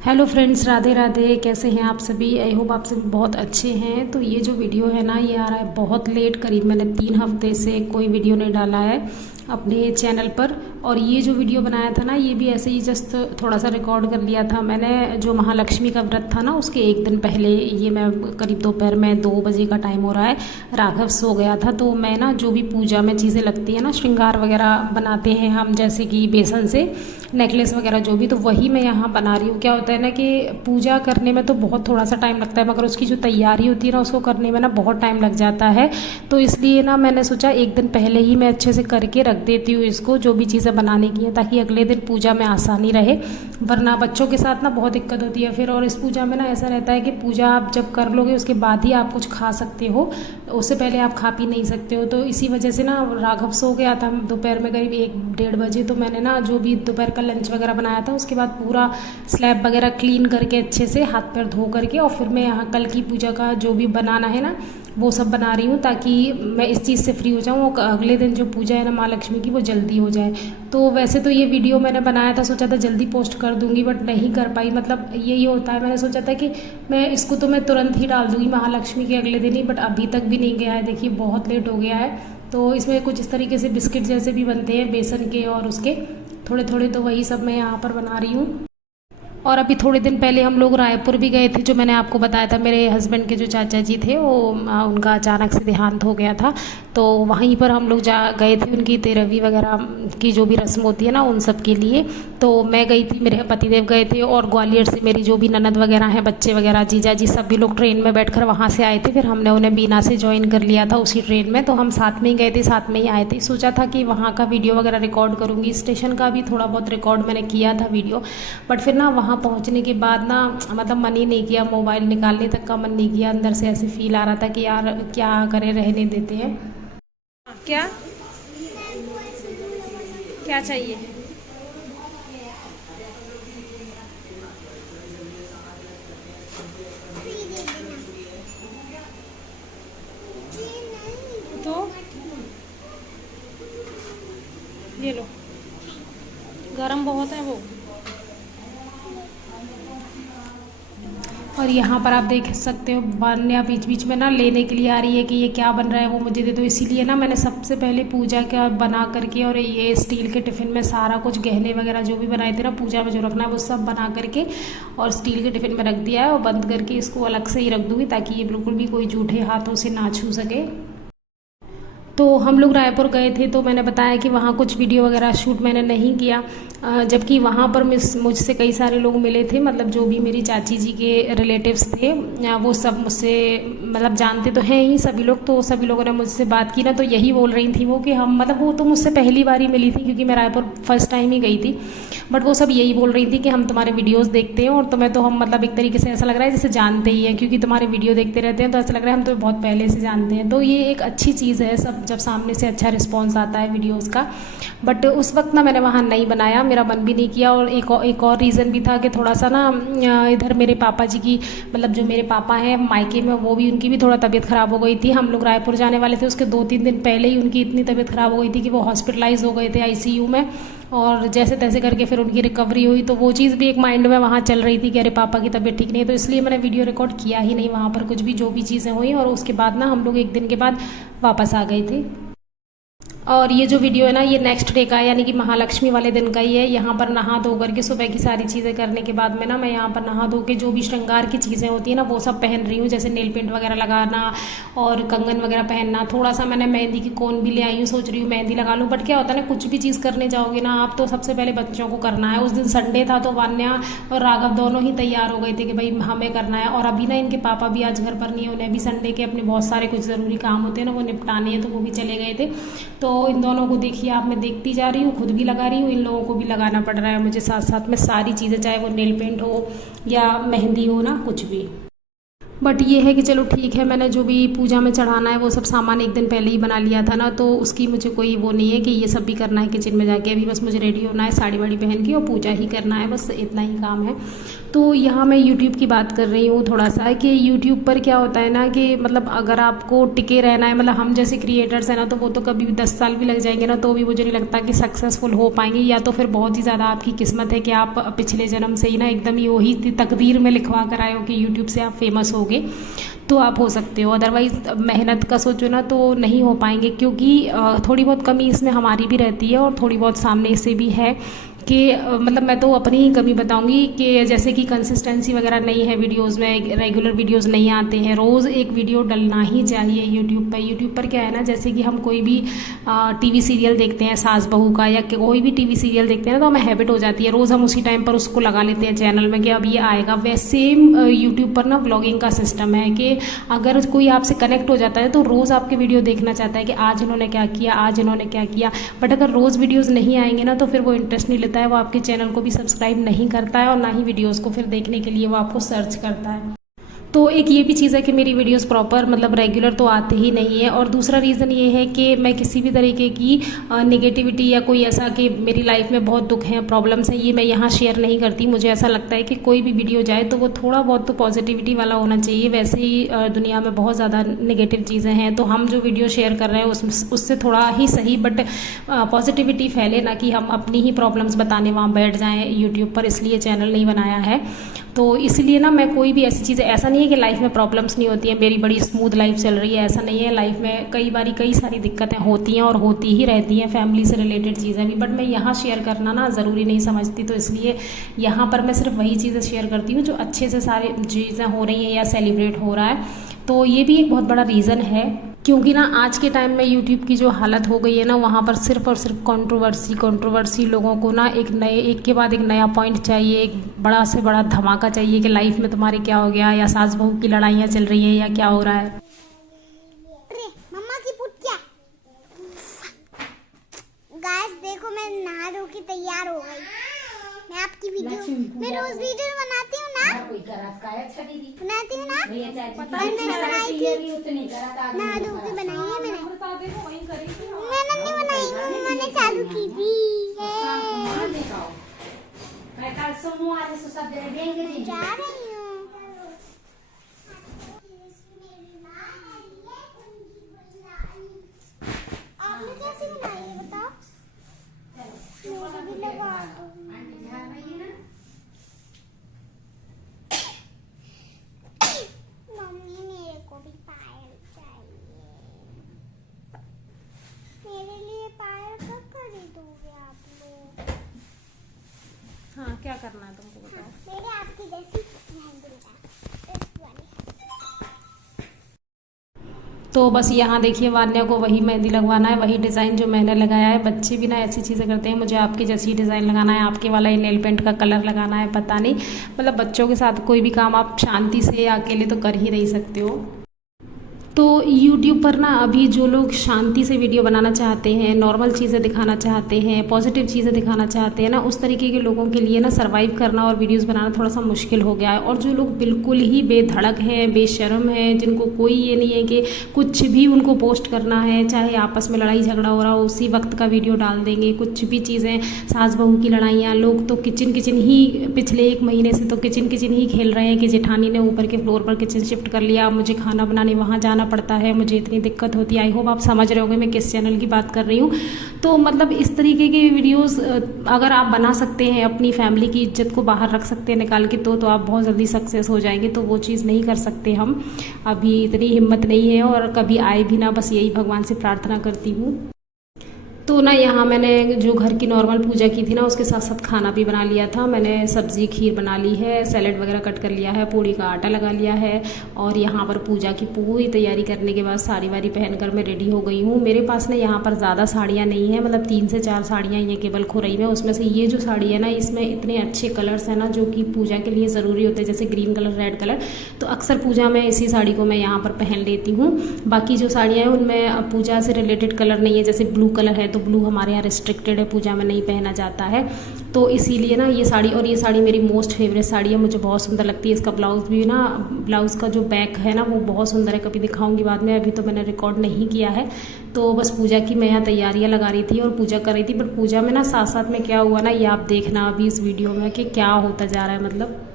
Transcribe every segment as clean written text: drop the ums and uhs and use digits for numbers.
Hello friends, Radhe Radhe. कैसे हैं आप सभी? आई होप आप सभी बहुत अच्छे हैं। तो ये जो वीडियो है ना, ये आ रहा है बहुत लेट, करीब मैंने 3 हफ्ते से कोई वीडियो नहीं डाला है अपने चैनल पर। और ये जो वीडियो बनाया था ना, ये भी ऐसे ही जस्ट थोड़ा सा रिकॉर्ड कर लिया था मैंने। जो महालक्ष्मी का व्रत था ना, उसके एक दिन पहले ये मैं करीब दोपहर में 2 बजे का टाइम हो रहा है, राघव सो गया था। तो मैं ना जो भी पूजा में चीज़ें लगती है ना, श्रृंगार वगैरह बनाते हैं हम, जैसे कि बेसन से नेकलेस वगैरह जो भी, तो वही मैं यहाँ बना रही हूँ। क्या होता है ना कि पूजा करने में तो बहुत थोड़ा सा टाइम लगता है, मगर उसकी जो तैयारी होती है ना, उसको करने में ना बहुत टाइम लग जाता है। तो इसलिए ना मैंने सोचा एक दिन पहले ही मैं अच्छे से करके रख देती हूँ इसको, जो भी चीज़ें बनाने की हैं, ताकि अगले दिन पूजा में आसानी रहे। वरना बच्चों के साथ ना बहुत दिक्कत होती है फिर। और इस पूजा में ना ऐसा रहता है कि पूजा आप जब कर लोगे उसके बाद ही आप कुछ खा सकते हो, उससे पहले आप खा पी नहीं सकते हो। तो इसी वजह से ना राघव सो गया था दोपहर में करीब 1-1:30 बजे। तो मैंने ना जो भी दोपहर का लंच वगैरह बनाया था, उसके बाद पूरा स्लैब वगैरह क्लीन करके अच्छे से हाथ पैर धो करके, और फिर मैं यहाँ कल की पूजा का जो भी बनाना है ना, वो सब बना रही हूँ, ताकि मैं इस चीज़ से फ्री हो जाऊँ और अगले दिन जो पूजा है ना महालक्ष्मी की, वो जल्दी हो जाए। तो वैसे तो ये वीडियो मैंने बनाया था, सोचा था जल्दी पोस्ट कर दूँगी, बट नहीं कर पाई। मतलब यही होता है, मैंने सोचा था कि मैं इसको तो मैं तुरंत ही डाल दूँगी महालक्ष्मी के अगले दिन ही, बट अभी तक भी नहीं गया है। देखिए बहुत लेट हो गया है। तो इसमें कुछ इस तरीके से बिस्किट जैसे भी बनते हैं बेसन के, और उसके थोड़े थोड़े, तो वही सब मैं यहाँ पर बना रही हूँ। और अभी थोड़े दिन पहले हम लोग रायपुर भी गए थे, जो मैंने आपको बताया था। मेरे हस्बैंड के जो चाचा जी थे, वो उनका अचानक से देहांत हो गया था। तो वहीं पर हम लोग जा गए थे उनकी 13वीं वगैरह की जो भी रस्म होती है ना, उन सब के लिए। तो मैं गई थी, मेरे पतिदेव गए थे, और ग्वालियर से मेरी जो भी ननद वगैरह हैं, बच्चे वगैरह, जीजा जी, सभी लोग ट्रेन में बैठकर वहाँ से आए थे। फिर हमने उन्हें बीना से ज्वाइन कर लिया था उसी ट्रेन में। तो हम साथ में ही गए थे, साथ में ही आए थे। सोचा था कि वहाँ का वीडियो वगैरह रिकॉर्ड करूँगी, स्टेशन का भी थोड़ा बहुत रिकॉर्ड मैंने किया था वीडियो। बट फिर ना वहाँ पहुँचने के बाद ना, मतलब मन ही नहीं किया, मोबाइल निकालने तक का मन नहीं किया। अंदर से ऐसे फील आ रहा था कि यार क्या करें, रहने देते हैं। क्या क्या चाहिए? तो ये लो, गरम बहुत है वो। और यहाँ पर आप देख सकते हो, वान्या बीच बीच में ना लेने के लिए आ रही है कि ये क्या बन रहा है, वो मुझे दे दो। इसीलिए ना मैंने सबसे पहले पूजा का बना करके, और ये स्टील के टिफ़िन में सारा कुछ गहने वगैरह जो भी बनाए थे ना पूजा में जो रखना है, वो सब बना करके और स्टील के टिफ़िन में रख दिया है। और बंद करके इसको अलग से ही रख दूँगी, ताकि ये बिल्कुल भी कोई जूठे हाथों से ना छू सके। तो हम लोग रायपुर गए थे, तो मैंने बताया कि वहाँ कुछ वीडियो वगैरह शूट मैंने नहीं किया। जबकि वहाँ पर मुझसे कई सारे लोग मिले थे, मतलब जो भी मेरी चाची जी के रिलेटिव्स थे, वो सब मुझसे मतलब जानते तो हैं ही सभी लोग। तो सभी लोगों ने मुझसे बात की ना, तो यही बोल रही थी वो कि हम, मतलब वो तो मुझसे पहली बार ही मिली थी, क्योंकि मैं रायपुर फर्स्ट टाइम ही गई थी। बट वो सब यही बोल रही थी कि हम तुम्हारे वीडियोस देखते हैं, और तुम्हें तो हम, मतलब एक तरीके से ऐसा लग रहा है जैसे जानते ही हैं, क्योंकि तुम्हारे वीडियो देखते रहते हैं, तो ऐसा लग रहा है हम तो बहुत पहले से जानते हैं। तो ये एक अच्छी चीज़ है, सब जब सामने से अच्छा रिस्पॉन्स आता है वीडियोस का। बट उस वक्त ना मैंने वहाँ नहीं बनाया, मेरा मन भी नहीं किया। और एक और रीज़न भी था कि थोड़ा सा ना इधर मेरे पापा जी की, मतलब जो मेरे पापा हैं मायके में, वो भी, उनकी भी थोड़ा तबीयत ख़राब हो गई थी। हम लोग रायपुर जाने वाले थे, उसके 2-3 दिन पहले ही उनकी इतनी तबीयत ख़राब हो गई थी कि वो हॉस्पिटलाइज हो गए थे आईसीयू में। और जैसे तैसे करके फिर उनकी रिकवरी हुई। तो वो चीज़ भी एक माइंड में वहाँ चल रही थी कि अरे पापा की तबीयत ठीक नहीं है, तो इसलिए मैंने वीडियो रिकॉर्ड किया ही नहीं वहाँ पर कुछ भी, जो भी चीज़ें हुई। और उसके बाद ना हम लोग एक दिन के बाद वापस आ गए थे। और ये जो वीडियो है ना, ये नेक्स्ट डे का है, यानी कि महालक्ष्मी वाले दिन का ही है। यहाँ पर नहा धो करके सुबह की सारी चीज़ें करने के बाद में ना, मैं यहाँ पर नहा धो के जो भी श्रृंगार की चीज़ें होती हैं ना, वो सब पहन रही हूँ। जैसे नेल पेंट वगैरह लगाना और कंगन वगैरह पहनना। थोड़ा सा मैंने मेहंदी की कोन भी ले आई हूँ, सोच रही हूँ मेहंदी लगा लूँ। बट क्या होता है ना, कुछ भी चीज़ करने जाओगे ना आप, तो सबसे पहले बच्चों को करना है। उस दिन संडे था, तो वान्या और राघव दोनों ही तैयार हो गए थे कि भाई हमें करना है। और अभी ना इनके पापा भी आज घर पर नहीं है, उन्हें भी संडे के अपने बहुत सारे कुछ ज़रूरी काम होते हैं ना, वो निपटाने हैं, तो वो भी चले गए थे। तो इन दोनों को देखिए आप, मैं देखती जा रही हूँ, खुद भी लगा रही हूँ, इन लोगों को भी लगाना पड़ रहा है मुझे साथ साथ में सारी चीज़ें, चाहे वो नेल पेंट हो या मेहंदी हो ना, कुछ भी। बट ये है कि चलो ठीक है, मैंने जो भी पूजा में चढ़ाना है वो सब सामान एक दिन पहले ही बना लिया था ना, तो उसकी मुझे कोई वो नहीं है कि ये सब भी करना है किचन में जाके। अभी बस मुझे रेडी होना है, साड़ी वाड़ी पहन के, और पूजा ही करना है, बस इतना ही काम है। तो यहाँ मैं YouTube की बात कर रही हूँ थोड़ा सा, कि YouTube पर क्या होता है ना कि मतलब अगर आपको टिके रहना है, मतलब हम जैसे क्रिएटर्स हैं ना, तो वो तो कभी 10 साल भी लग जाएंगे ना, तो भी मुझे नहीं लगता कि सक्सेसफुल हो पाएंगे, या तो फिर बहुत ही ज़्यादा आपकी किस्मत है कि आप पिछले जन्म से ही ना एकदम ही वही तकदीर में लिखवा कर आए हो कि यूट्यूब से आप फेमस होगे, तो आप हो सकते हो। अदरवाइज़ मेहनत का सोचो ना तो नहीं हो पाएंगे, क्योंकि थोड़ी बहुत कमी इसमें हमारी भी रहती है और थोड़ी बहुत सामने से भी है कि मतलब मैं तो अपनी ही कमी बताऊंगी कि जैसे कि कंसिस्टेंसी वगैरह नहीं है वीडियोस में, रेगुलर वीडियोस नहीं आते हैं, रोज़ एक वीडियो डलना ही चाहिए यूट्यूब पर क्या है ना, जैसे कि हम कोई भी टीवी सीरियल देखते हैं सास बहू का, या कोई भी टीवी सीरियल देखते हैं ना, तो हमें हैबिट हो जाती है, रोज़ हम उसी टाइम पर उसको लगा लेते हैं चैनल में कि अब ये आएगा। वैसे यूट्यूब पर ना व्लॉगिंग का सिस्टम है कि अगर कोई आपसे कनेक्ट हो जाता है तो रोज़ आपके वीडियो देखना चाहता है कि आज इन्होंने क्या किया, आज इन्होंने क्या किया। बट अगर रोज़ वीडियोज़ नहीं आएंगे ना, तो फिर वो इंटरेस्ट नहीं लेता है, वो आपके चैनल को भी सब्सक्राइब नहीं करता है और ना ही वीडियोस को फिर देखने के लिए वो आपको सर्च करता है। तो एक ये भी चीज़ है कि मेरी वीडियोस प्रॉपर मतलब रेगुलर तो आते ही नहीं है। और दूसरा रीज़न ये है कि मैं किसी भी तरीके की नेगेटिविटी या कोई ऐसा कि मेरी लाइफ में बहुत दुख हैं, प्रॉब्लम्स हैं, ये मैं यहाँ शेयर नहीं करती। मुझे ऐसा लगता है कि कोई भी वीडियो जाए तो वो थोड़ा बहुत तो पॉजिटिविटी वाला होना चाहिए। वैसे ही दुनिया में बहुत ज़्यादा नेगेटिव चीज़ें हैं, तो हम जो वीडियो शेयर कर रहे हैं उससे थोड़ा ही सही बट पॉजिटिविटी फैले, ना कि हम अपनी ही प्रॉब्लम्स बताने वहाँ बैठ जाएँ यूट्यूब पर। इसलिए चैनल नहीं बनाया है। तो इसलिए ना मैं कोई भी ऐसी चीज़ें, ऐसा नहीं है कि लाइफ में प्रॉब्लम्स नहीं होती हैं, मेरी बड़ी स्मूथ लाइफ चल रही है, ऐसा नहीं है। लाइफ में कई सारी दिक्कतें होती हैं और होती ही रहती हैं, फैमिली से रिलेटेड चीज़ें भी, बट मैं यहाँ शेयर करना ना ज़रूरी नहीं समझती। तो इसलिए यहाँ पर मैं सिर्फ वही चीज़ें शेयर करती हूँ जो अच्छे से सारी चीज़ें हो रही हैं या सेलिब्रेट हो रहा है। तो ये भी एक बहुत बड़ा रीज़न है, क्योंकि ना आज के टाइम में यूट्यूब की जो हालत हो गई है ना, वहाँ पर सिर्फ और सिर्फ कंट्रोवर्सी लोगों को ना एक के बाद एक नया पॉइंट चाहिए, एक बड़ा से बड़ा धमाका चाहिए कि लाइफ में तुम्हारे क्या हो गया, या सास बहू की लड़ाइयाँ चल रही हैं, या क्या हो रहा है। मम्मा की पुटिया गाइस देखो, मैं नहा धो के तैयार हो गई। मैं आपकी वीडियो, मैं रोज वीडियो बनाती हूँ ना, बनाती हूँ ना, बनाई थी, नहा धो के बनाई है मैंने नहीं बनाई, मैंने चालू की थी। जा रही हूँ। आपने कैसे बनाई है बताओ, मुझे भी लगा दो। मम्मी मेरे को भी पायल चाहिए, मेरे लिए पायल कब खरीदोगे आप लोग? हाँ, क्या करना है तुमको बताओ। मेरे आपकी जैसी महंगी वाली। तो बस यहाँ देखिए, वान्या को वही मेहंदी लगवाना है, वही डिज़ाइन जो मैंने लगाया है। बच्चे भी ना ऐसी चीज़ें करते हैं, मुझे आपके जैसी डिज़ाइन लगाना है, आपके वाला नेल पेंट का कलर लगाना है, पता नहीं, मतलब बच्चों के साथ कोई भी काम आप शांति से या अकेले तो कर ही नहीं सकते हो। तो YouTube पर ना अभी जो लोग शांति से वीडियो बनाना चाहते हैं, नॉर्मल चीज़ें दिखाना चाहते हैं, पॉजिटिव चीज़ें दिखाना चाहते हैं ना, उस तरीके के लोगों के लिए ना सर्वाइव करना और वीडियोस बनाना थोड़ा सा मुश्किल हो गया है। और जो लोग बिल्कुल ही बेधड़क हैं, बेशर्म हैं, जिनको कोई ये नहीं है कि कुछ भी उनको पोस्ट करना है, चाहे आपस में लड़ाई झगड़ा हो रहा हो उसी वक्त का वीडियो डाल देंगे, कुछ भी चीज़ें, सास बहू की लड़ाइयाँ, लोग तो किचन ही पिछले 1 महीने से तो किचन ही खेल रहे हैं कि जेठानी ने वीडियो के फ्लोर पर किचन शिफ्ट कर लिया, मुझे खाना बनाने वहाँ जाना पड़ता है, मुझे इतनी दिक्कत होती है। आई होप आप समझ रहे होंगे मैं किस चैनल की बात कर रही हूँ। तो मतलब इस तरीके के वीडियोस अगर आप बना सकते हैं, अपनी फैमिली की इज्जत को बाहर रख सकते हैं निकाल के, तो आप बहुत जल्दी सक्सेस हो जाएंगे। तो वो चीज़ नहीं कर सकते हम, अभी इतनी हिम्मत नहीं है और कभी आए भी ना, बस यही भगवान से प्रार्थना करती हूँ। तो ना यहाँ मैंने जो घर की नॉर्मल पूजा की थी ना, उसके साथ साथ खाना भी बना लिया था। मैंने सब्ज़ी खीर बना ली है, सैलेड वगैरह कट कर लिया है, पूड़ी का आटा लगा लिया है, और यहाँ पर पूजा की पूरी तैयारी करने के बाद साड़ी वाड़ी पहनकर मैं रेडी हो गई हूँ। मेरे पास ना यहाँ पर ज़्यादा साड़ियाँ नहीं हैं, मतलब 3 से 4 साड़ियाँ ये केवल खुरई में। उसमें से ये जो साड़ी है ना, इसमें इतने अच्छे कलर्स हैं ना जो कि पूजा के लिए ज़रूरी होते हैं, जैसे ग्रीन कलर, रेड कलर। तो अक्सर पूजा में इसी साड़ी को मैं यहाँ पर पहन लेती हूँ। बाकी जो साड़ियाँ हैं उनमें पूजा से रिलेटेड कलर नहीं है, जैसे ब्लू कलर है तो ब्लू हमारे यहाँ रिस्ट्रिक्टेड है, पूजा में नहीं पहना जाता है। तो इसीलिए ना ये साड़ी, और ये साड़ी मेरी मोस्ट फेवरेट साड़ी है, मुझे बहुत सुंदर लगती है। इसका ब्लाउज़ भी ना, ब्लाउज़ का जो बैक है ना वो बहुत सुंदर है, कभी दिखाऊंगी बाद में, अभी तो मैंने रिकॉर्ड नहीं किया है। तो बस पूजा की मैं यहाँ तैयारियाँ लगा रही थी और पूजा कर रही थी। बट पूजा में ना साथ साथ में क्या हुआ ना, ये आप देखना अभी इस वीडियो में कि क्या होता जा रहा है। मतलब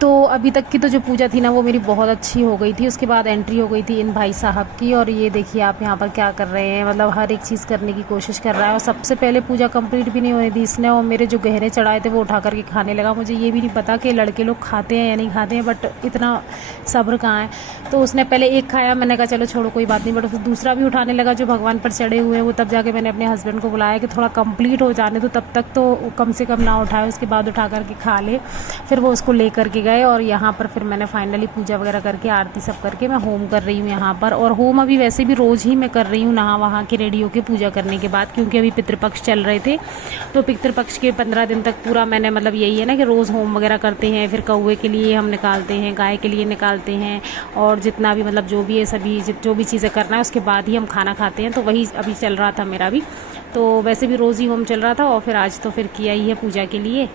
तो अभी तक की तो जो पूजा थी ना वो मेरी बहुत अच्छी हो गई थी। उसके बाद एंट्री हो गई थी इन भाई साहब की, और ये देखिए आप यहाँ पर क्या कर रहे हैं, मतलब हर एक चीज़ करने की कोशिश कर रहा है। और सबसे पहले पूजा कंप्लीट भी नहीं होनी थी इसने, और मेरे जो गहने चढ़ाए थे वो उठा करके खाने लगा। मुझे ये भी नहीं पता कि लड़के लोग खाते हैं या नहीं खाते हैं, बट इतना सब्र कहाँ है। तो उसने पहले एक खाया, मैंने कहा चलो छोड़ो कोई बात नहीं, बट फिर दूसरा भी उठाने लगा जो भगवान पर चढ़े हुए हैं वो। तब जाके मैंने अपने हस्बैंड को बुलाया कि थोड़ा कंप्लीट हो जाने तो, तब तक तो कम से कम ना उठाए, उसके बाद उठा करके खा ले। फिर वो उसको ले करके गए, और यहाँ पर फिर मैंने फाइनली पूजा वगैरह करके आरती सब करके मैं होम कर रही हूँ यहाँ पर। और होम अभी वैसे भी रोज़ ही मैं कर रही हूँ नहा वहाँ के रेडी होके पूजा करने के बाद, क्योंकि अभी पितृपक्ष चल रहे थे। तो पितृपक्ष के 15 दिन तक पूरा मैंने, मतलब यही है ना कि रोज़ होम वगैरह करते हैं। फिर कौवे के लिए हम निकालते हैं, गाय के लिए निकालते हैं, और जितना भी मतलब जो भी है सभी जो भी चीज़ें करना है उसके बाद ही हम खाना खाते हैं। तो वही अभी चल रहा था मेरा भी। तो वैसे भी रोज़ ही होम चल रहा था, और फिर आज तो फिर किया ही है पूजा के लिए।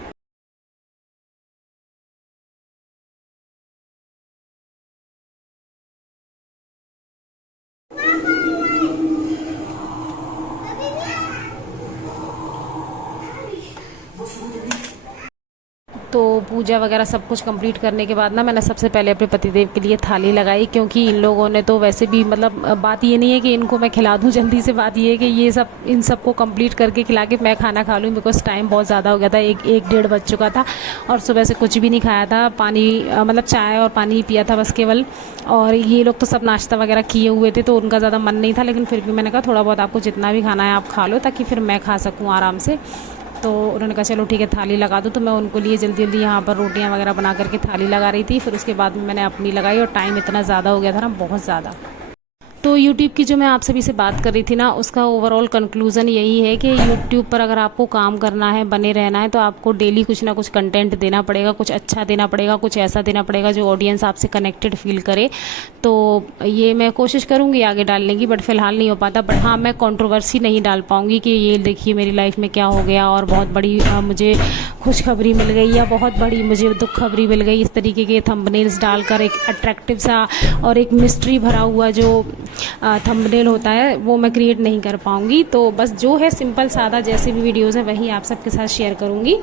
तो पूजा वगैरह सब कुछ कंप्लीट करने के बाद ना मैंने सबसे पहले अपने पतिदेव के लिए थाली लगाई, क्योंकि इन लोगों ने तो वैसे भी, मतलब बात ये नहीं है कि इनको मैं खिला दूं जल्दी से, बात ये है कि ये सब इन सब को कंप्लीट करके खिला के मैं खाना खा लूँ, बिकॉज टाइम बहुत ज़्यादा हो गया था, एक डेढ़ बज चुका था। और सुबह से कुछ भी नहीं खाया था, पानी मतलब चाय और पानी ही पिया था बस केवल। और ये लोग तो सब नाश्ता वगैरह किए हुए थे, तो उनका ज़्यादा मन नहीं था, लेकिन फिर भी मैंने कहा थोड़ा बहुत आपको जितना भी खाना है आप खा लो, ताकि फिर मैं खा सकूँ आराम से। तो उन्होंने कहा चलो ठीक है थाली लगा दो। तो मैं उनको लिए जल्दी जल्दी यहाँ पर रोटियाँ वगैरह बना करके थाली लगा रही थी। फिर उसके बाद में मैंने अपनी लगाई, और टाइम इतना ज़्यादा हो गया था ना, बहुत ज़्यादा। तो YouTube की जो मैं आप सभी से बात कर रही थी ना, उसका ओवरऑल कंक्लूज़न यही है कि YouTube पर अगर आपको काम करना है, बने रहना है, तो आपको डेली कुछ ना कुछ कंटेंट देना पड़ेगा, कुछ अच्छा देना पड़ेगा, कुछ ऐसा देना पड़ेगा जो ऑडियंस आपसे कनेक्टेड फील करे। तो ये मैं कोशिश करूँगी आगे डालने की, बट फिलहाल नहीं हो पाता। बट हाँ, मैं कंट्रोवर्सी नहीं डाल पाऊँगी कि ये देखिए मेरी लाइफ में क्या हो गया, और बहुत बड़ी मुझे खुशखबरी मिल गई, या बहुत बड़ी मुझे दुख खबरी मिल गई। इस तरीके के थंबनेल्स डालकर एक अट्रैक्टिव सा और एक मिस्ट्री भरा हुआ जो थंबनेल होता है वो मैं क्रिएट नहीं कर पाऊँगी। तो बस जो है सिंपल सादा जैसे भी वीडियोज़ हैं वही आप सबके साथ शेयर करूँगी।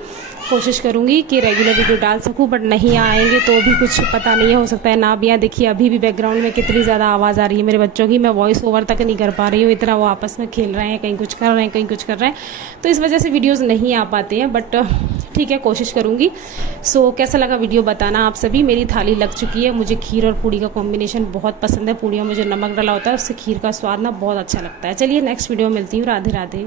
कोशिश करूँगी कि रेगुलर वीडियो डाल सकूँ, बट नहीं आएंगे तो भी कुछ पता नहीं है, हो सकता है ना भी यहाँ। देखिए अभी भी बैकग्राउंड में कितनी ज़्यादा आवाज़ आ रही है मेरे बच्चों की, मैं वॉइस ओवर तक नहीं कर पा रही हूँ, इतना वो आपस में खेल रहे हैं, कहीं कुछ कर रहे हैं, कहीं कुछ कर रहे हैं। तो इस वजह से वीडियोज़ नहीं आ पाते हैं, बट ठीक है कोशिश करूँगी। सो कैसा लगा वीडियो बताना आप सभी। मेरी थाली लग चुकी है। मुझे खीर और पूड़ी का कॉम्बिनेशन बहुत पसंद है। पूड़ियों में जो नमक डाला होता है उससे खीर का स्वाद ना बहुत अच्छा लगता है। चलिए नेक्स्ट वीडियो में मिलती हूँ। राधे राधे।